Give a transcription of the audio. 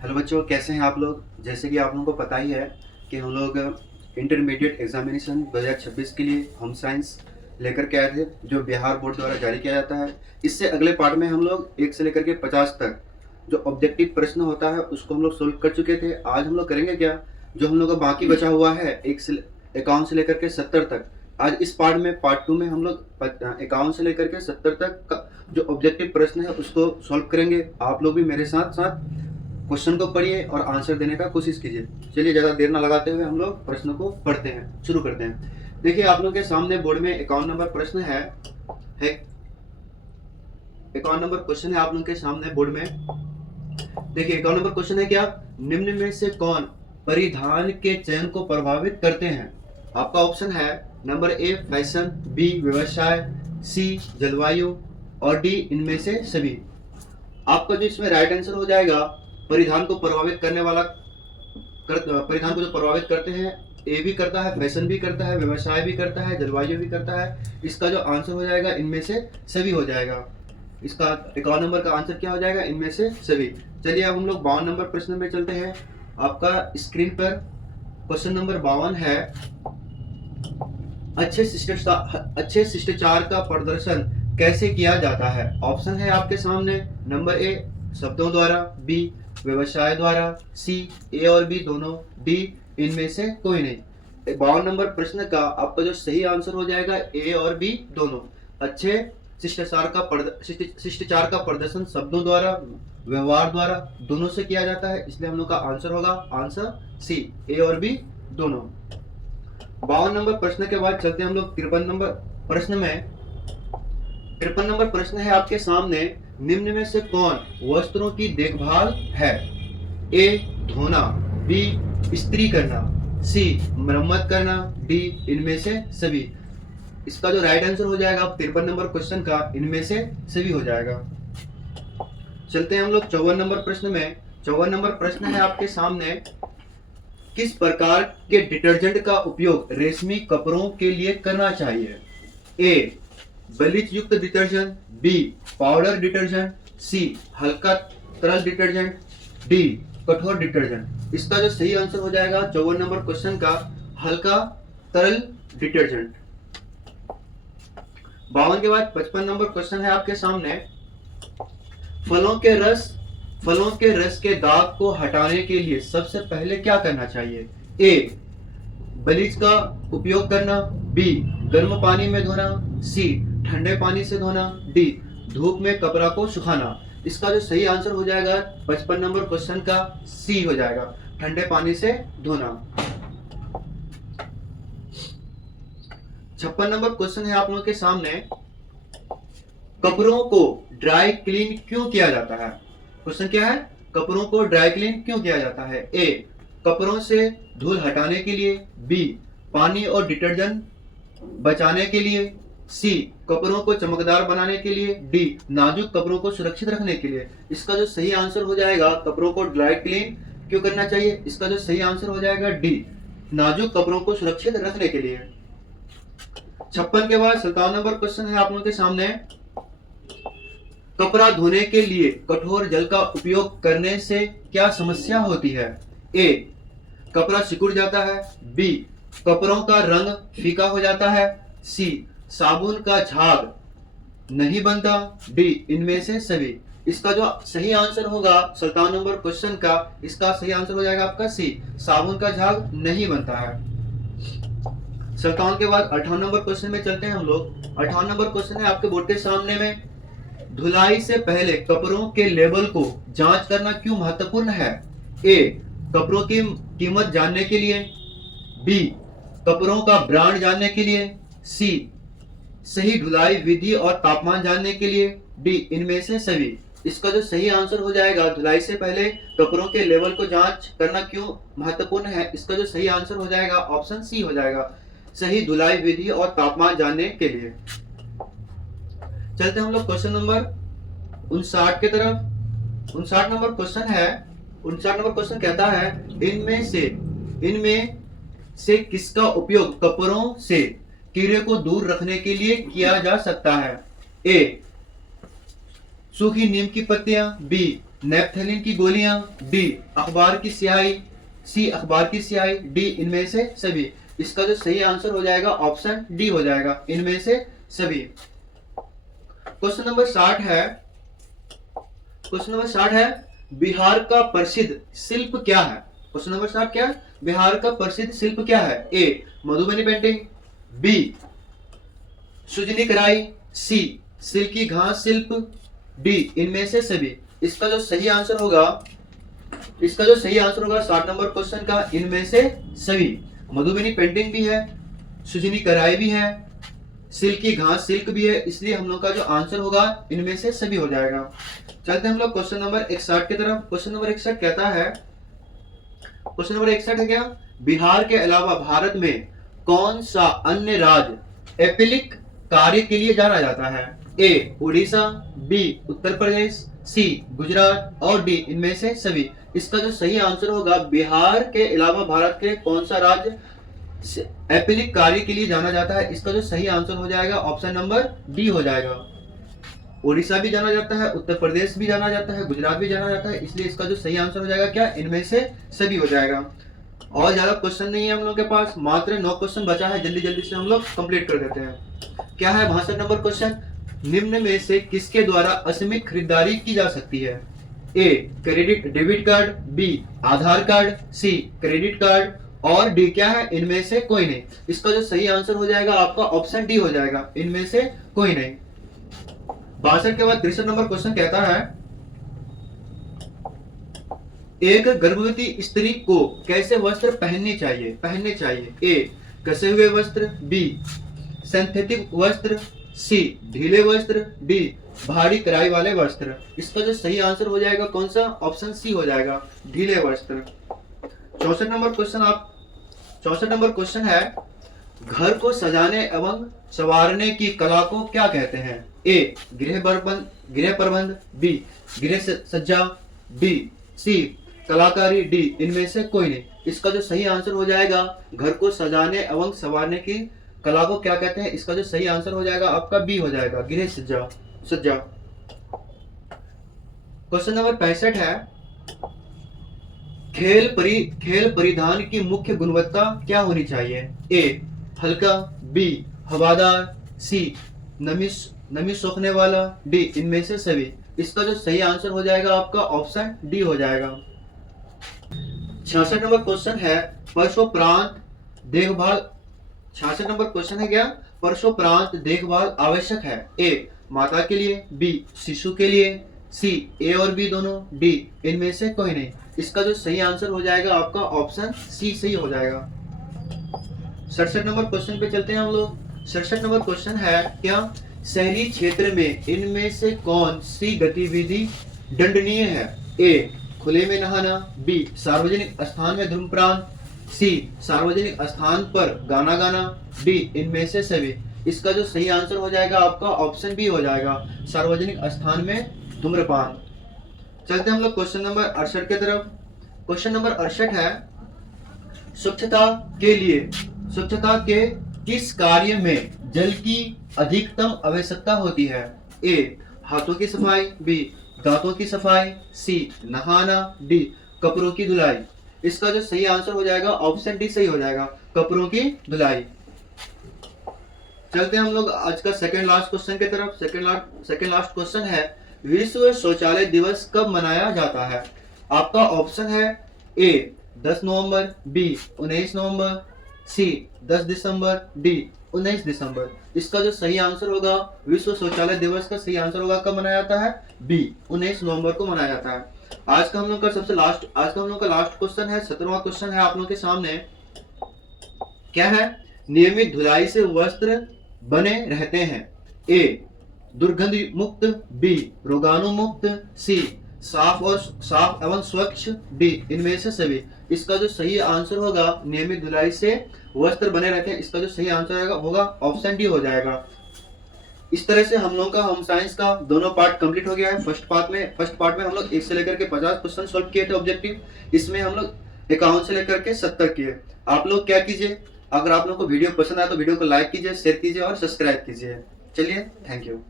Hello बच्चों, कैसे हैं आप लोग। जैसे कि आप लोगों को पता ही है कि हम लोग इंटरमीडिएट एग्जामिनेशन 2026 के लिए होम साइंस लेकर के आए थे, जो बिहार बोर्ड द्वारा जारी किया जाता है। इससे अगले पार्ट में हम लोग 1 से लेकर के 50 तक जो ऑब्जेक्टिव प्रश्न होता है उसको हम लोग सोल्व कर चुके थे। आज हम लोग करेंगे क्या, जो हम लोग का बाकी बचा हुआ है 51 से लेकर के 70 तक। आज इस पार्ट में, पार्ट 2 में हम लोग 51 से लेकर के 70 तक का जो ऑब्जेक्टिव प्रश्न है उसको सॉल्व करेंगे। आप लोग भी मेरे साथ साथ क्वेश्चन को पढ़िए और आंसर देने का कोशिश कीजिए। चलिए ज़्यादा देर ना लगाते हुए हम लोग प्रश्न को पढ़ते हैं, शुरू करते हैं। देखिए, आप लोग के सामने बोर्ड में 51 नंबर प्रश्न है 51 नंबर क्वेश्चन है आप लोग के सामने बोर्ड में। देखिए, 51 नंबर क्वेश्चन है क्या, निम्न में से कौन परिधान के चयन को प्रभावित करते हैं। आपका ऑप्शन है नंबर ए फैशन, बी व्यवसाय, सी जलवायु और डी इनमें से सभी। आपका जो इसमें राइट आंसर हो जाएगा, परिधान को प्रभावित करने वाला परिधान को जो प्रभावित करते हैं, ए भी करता है, फैशन भी करता है, व्यवसाय भी करता है, जलवायु भी करता है। इसका जो आंसर हो जाएगा इनमें से सभी हो जाएगा। इसका 51 नंबर का आंसर क्या हो जाएगा, इनमें से सभी। चलिए अब हम लोग 52 नंबर प्रश्न में चलते हैं। आपका स्क्रीन पर क्वेश्चन नंबर 52 है, अच्छे शिष्टाचार का प्रदर्शन कैसे किया जाता है। ऑप्शन है आपके सामने नंबर ए शब्दों द्वारा, बी व्यवसाय द्वारा, सी ए और बी दोनों, डी इनमें से कोई नहीं। 52 नंबर प्रश्न का आपका जो सही आंसर हो जाएगा ए और बी दोनों। अच्छे शिष्टाचार का प्रदर्शन शब्दों द्वारा, व्यवहार द्वारा दोनों से किया जाता है, इसलिए हम लोग का आंसर होगा आंसर सी, ए और बी दोनों। 52 नंबर प्रश्न के बाद चलते हैं हम लोग 53 नंबर प्रश्न में। 53 नंबर प्रश्न है आपके सामने, निम्न में से कौन वस्त्रों की देखभाल है। ए धोना, बी इस्त्री करना, सी मरम्मत करना, डी इनमें से सभी। इसका जो राइट आंसर हो जाएगा 53 नंबर क्वेश्चन का, इनमें से सभी हो जाएगा। चलते हैं हम लोग 54 नंबर प्रश्न में। 54 नंबर प्रश्न है आपके सामने, किस प्रकार के डिटर्जेंट का उपयोग रेशमी कपड़ों के लिए करना चाहिए। ए ब्लीच युक्त डिटर्जेंट, बी पाउडर डिटर्जेंट, सी हल्का तरल डिटर्जेंट, डी कठोर डिटर्जेंट। इसका जो सही आंसर हो जाएगा 54 नंबर क्वेश्चन का, हल्का तरल डिटर्जेंट। 52 के बाद 55 नंबर क्वेश्चन है आपके सामने, फलों के रस के दाग को हटाने के लिए सबसे पहले क्या करना चाहिए। ए ब्लीच का उपयोग करना, बी गर्म पानी में धोना, सी ठंडे पानी से धोना, डी धूप में कपड़ा को सुखाना। इसका जो सही आंसर हो जाएगा 55 नंबर क्वेश्चन का, सी हो जाएगा, ठंडे पानी से धोना। 56 नंबर क्वेश्चन है आप लोगों के सामने, कपड़ों को ड्राई क्लीन क्यों किया जाता है। क्वेश्चन क्या है, कपड़ों को ड्राई क्लीन क्यों किया जाता है। ए कपड़ों से धूल हटाने के लिए, बी पानी और डिटर्जेंट बचाने के लिए, सी कपड़ों को चमकदार बनाने के लिए, डी नाजुक कपड़ों को सुरक्षित रखने के लिए। इसका जो सही आंसर हो जाएगा, कपड़ों को ड्राई क्लीन क्यों करना चाहिए, इसका जो सही आंसर हो जाएगा डी नाजुक कपड़ों को सुरक्षित रखने के लिए। 56 के बाद 57 नंबर क्वेश्चन है आप लोगों के सामने, कपड़ा धोने के लिए कठोर जल का उपयोग करने से क्या समस्या होती है। ए कपड़ा सिकुड़ जाता है, बी कपड़ों का रंग फीका हो जाता है, सी साबुन का झाग नहीं बनता, डी इनमें से सभी। इसका जो सही आंसर होगा 57 नंबर क्वेश्चन का, इसका सही आंसर हो जाएगा आपका सी, साबुन का झाग नहीं बनता है। 57 के बाद 58 नंबर क्वेश्चन में चलते हैं हम लोग। 58 नंबर क्वेश्चन है आपके बोर्ड के सामने में, धुलाई से पहले कपड़ों के लेबल को जांच करना क्यों महत्वपूर्ण है। ए कपड़ों की कीमत जानने के लिए, बी कपड़ों का ब्रांड जानने के लिए, सी सही धुलाई विधि और तापमान जानने के लिए, डी इनमें से सभी। इसका जो सही आंसर हो जाएगा, धुलाई से पहले कपड़ों के लेवल को जांच करना क्यों महत्वपूर्ण है, इसका जो सही आंसर हो जाएगा ऑप्शन सी हो जाएगा, सही धुलाई विधि और तापमान जानने के लिए। चलते हम लोग क्वेश्चन नंबर 59 की तरफ। 59 नंबर क्वेश्चन है, 59 नंबर क्वेश्चन कहता है, इनमें से किसका उपयोग कपड़ों से कीड़े को दूर रखने के लिए किया जा सकता है। ए सूखी नीम की पत्तियां, बी नेपथलीन की गोलियां, डी अखबार की स्याही, सी अखबार की स्याही, डी इनमें से सभी। इसका जो सही आंसर हो जाएगा ऑप्शन डी हो जाएगा, इनमें से सभी। क्वेश्चन नंबर 60 है, क्वेश्चन नंबर 60 है, बिहार का प्रसिद्ध शिल्प क्या है? क्वेश्चन नंबर 60 क्या है? बिहार का प्रसिद्ध शिल्प क्या है? ए मधुबनी पेंटिंग, बी सुजनी कढ़ाई, सी सिल्की घास शिल्प, डी इनमें से सभी। इसका जो सही आंसर होगा, इसका जो सही आंसर होगा 60 नंबर क्वेश्चन का इनमें से सभी। मधुबनी पेंटिंग भी है, सुजनी कढ़ाई भी है, सिल्की घास सिल्क भी है, इसलिए हम लोग का जो आंसर होगा इनमें से सभी हो जाएगा। चलते हैं हम लोग क्वेश्चन नंबर 61 की तरफ। क्वेश्चन नंबर 61 कहता है, क्वेश्चन नंबर 61 है क्या? बिहार के अलावा भारत में कौन सा अन्य राज्य एपिलिक कार्य के लिए जाना जाता है? ए उड़ीसा, बी उत्तर प्रदेश, सी गुजरात और डी इनमें से सभी। इसका जो सही आंसर होगा, बिहार के अलावा भारत के कौन सा राज्य एपिलिक कार्य के लिए जाना जाता है, इसका जो सही आंसर हो जाएगा ऑप्शन नंबर डी हो जाएगा। उड़ीसा भी जाना जाता है, उत्तर प्रदेश भी जाना जाता है, गुजरात भी जाना जाता है, इसलिए इसका जो सही आंसर हो जाएगा क्या? इनमें से सभी हो जाएगा। और ज्यादा क्वेश्चन नहीं है हम लोग के पास, मात्र 9 क्वेश्चन बचा है, जल्दी जल्दी से हम लोग कंप्लीट कर देते हैं। क्या है 62 नंबर क्वेश्चन? निम्न में से किसके द्वारा असीमित खरीदारी की जा सकती है? A credit debit card, B Aadhaar card, C credit card और डी क्या है? इनमें से कोई नहीं। इसका जो सही आंसर हो जाएगा आपका ऑप्शन डी हो जाएगा, इनमें से कोई नहीं। 62 के बाद 63 नंबर क्वेश्चन कहता है, एक गर्भवती स्त्री को कैसे वस्त्र पहनने चाहिए? ए कसे हुए वस्त्र, बी सिंथेटिक वस्त्र, सी ढीले वस्त्र, डी भारी कढ़ाई वाले वस्त्र। इसका जो सही आंसर हो जाएगा कौन सा? ऑप्शन सी हो जाएगा, ढीले वस्त्र। 64 नंबर क्वेश्चन है, घर को सजाने एवं संवारने की कला को क्या कहते हैं? ए गृह प्रबंध, बी गृह सज्जा, डी सी कलाकारी, डी इनमें से कोई नहीं। इसका जो सही आंसर हो जाएगा, घर को सजाने एवं संवारने की कला को क्या कहते हैं, इसका जो सही आंसर हो जाएगा आपका बी हो जाएगा, गृह सज्जा। क्वेश्चन नंबर 65 है, खेल परिधान की मुख्य गुणवत्ता क्या होनी चाहिए? ए हल्का, बी हवादार, सी नमी सोखने वाला, डी इनमें से सभी। इसका जो सही आंसर हो जाएगा आपका ऑप्शन डी हो जाएगा। 66 नंबर क्वेश्चन है, परसोपरांत देखभाल 66 नंबर क्वेश्चन है क्या? परसोपरांत देखभाल आवश्यक है? ए माता के लिए, बी शिशु के लिए, सी ए और बी दोनों, डी इनमें से कोई नहीं। इसका जो सही आंसर हो जाएगा आपका ऑप्शन सी सही हो जाएगा। 67 नंबर क्वेश्चन पे चलते हैं हम लोग। 67 नंबर क्वेश्चन है क्या? शहरी क्षेत्र में इनमें से कौन सी गतिविधि दंडनीय है? ए खुले में नहाना, बी सार्वजनिक स्थान में धूम्रपान, सी सार्वजनिक स्थान पर गाना गाना, डी इनमें से सभी। इसका जो सही आंसर हो जाएगा आपका ऑप्शन बी हो जाएगा, सार्वजनिक स्थान में धूम्रपान। चलते हम लोग क्वेश्चन नंबर 68 की तरफ। क्वेश्चन नंबर 68 है, स्वच्छता के किस कार्य में जल की अधिकतम आवश्यकता होती है? ए हाथों की सफाई, बी दांतों की सफाई, सी नहाना, डी कपड़ों की धुलाई। इसका जो सही आंसर हो जाएगा ऑप्शन डी सही हो जाएगा, कपड़ों की धुलाई। चलते हैं हम लोग आज का सेकंड लास्ट क्वेश्चन की तरफ। सेकंड लास्ट क्वेश्चन है, विश्व शौचालय दिवस कब मनाया जाता है? आपका ऑप्शन है ए 10 नवंबर, बी 19 नवंबर, सी 10 दिसंबर, डी 19 दिसंबर। इसका जो सही आंसर होगा, विश्व शौचालय दिवस का सही आंसर होगा कब मनाया जाता है? बी 19 नवंबर को मनाया जाता है। आज का हम लोग का लास्ट क्वेश्चन है, 17वां क्वेश्चन है आप लोगों के सामने। क्या है? नियमित धुलाई से वस्त्र बने रहते हैं। ए दुर्गंध मुक्त, बी रोगाणु मुक्त, सी साफ एवं स्वच्छ, डी इनमें से सभी। इसका जो सही आंसर होगा, नियमित धुलाई से वस्त्र बने रहते हैं, इसका जो सही आंसर होगा ऑप्शन डी हो जाएगा। इस तरह से हम लोग का होम साइंस का दोनों पार्ट कंप्लीट हो गया है। फर्स्ट पार्ट में हम लोग 1 से लेकर के 50 क्वेश्चन सॉल्व किए थे ऑब्जेक्टिव। इसमें हम लोग 51 से लेकर के 70 किए। आप लोग क्या कीजिए, अगर आप लोग को वीडियो पसंद आया तो वीडियो को लाइक कीजिए, शेयर कीजिए और सब्सक्राइब कीजिए। चलिए, थैंक यू।